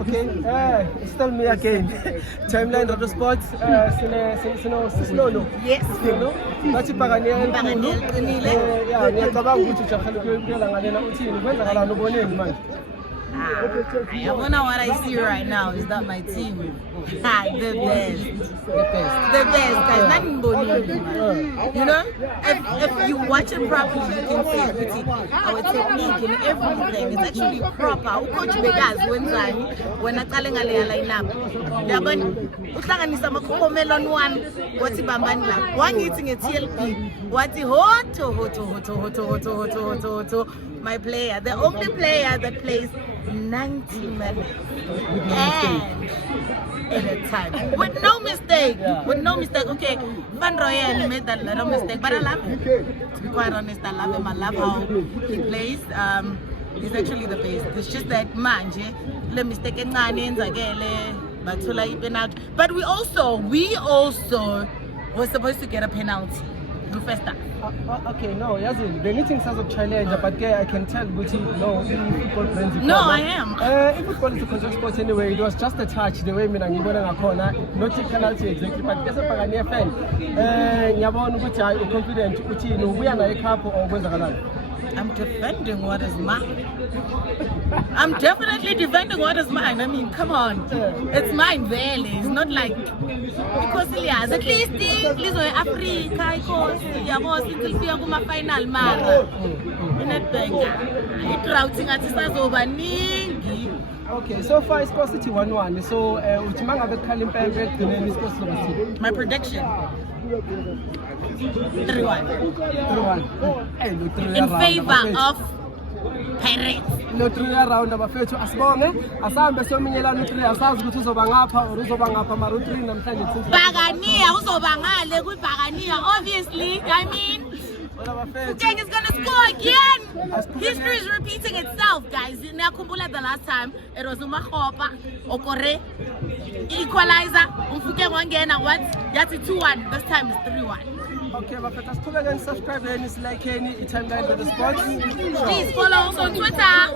Okay, it's still me again. Timeline Roto Sports, Sinolo. Yes. Sinolo. Bathi Pagania enkulu. Yeah, ngiyacabanga ukuthi ujakhele kuyoyela ngalena uthini kwenzakala uboneni manje. I wonder what I see right now is that my team, the best, guys. Nothing bonito, you know. If you watch it properly, you can see our technique and everything. It's actually proper. Coach Vegas when I calling a lineup, they're going. Utlanganisa makumelon one. What's bambanda? One eating a TLP. What's hoto. My player, the only player that plays 90 minutes and at a time with no mistake. Okay, Van Royen made that little mistake, but I love him. To be quite honest, I love him. I love how he plays. He's actually the best. It's just that manje le mistake but we also were supposed to get a penalty. Okay, no, Yazin, the meeting says of challenge, but I can tell Guti, no, football friends. No, I am. If football is a control sport anyway, it was just a touch, the way Minang in a corner, not a penalty exactly, but guess a Pagania fan. Yabon Guti, I'm confident, Guti, we are a couple or Wazagalan. I'm defending what is mine. I'm definitely defending what is mine. I mean, come on. It's mine, barely. It's not like because at least please Africa, my final man. Okay, so far it's positive 1-1. So, my prediction 3-1. In favor of Pirates. No 3 round abafethu asibonge asambe sominyela no 3 asazi ukuthi uzoba ngapha or uzoba ngapha maru 3 namhlanje Pagania uzoba ngale ku Pagania obviously. I mean Gang is gonna score again. History is repeating itself, guys. Niyakhumbula the last time it was uMakgopa Okore equalizer umfuke wangena what yathi 2-1. This time it's 3-1. Okay, bafethu asiqhubeke subscribe and like any timeline of the sports. Please follow us on Twitter.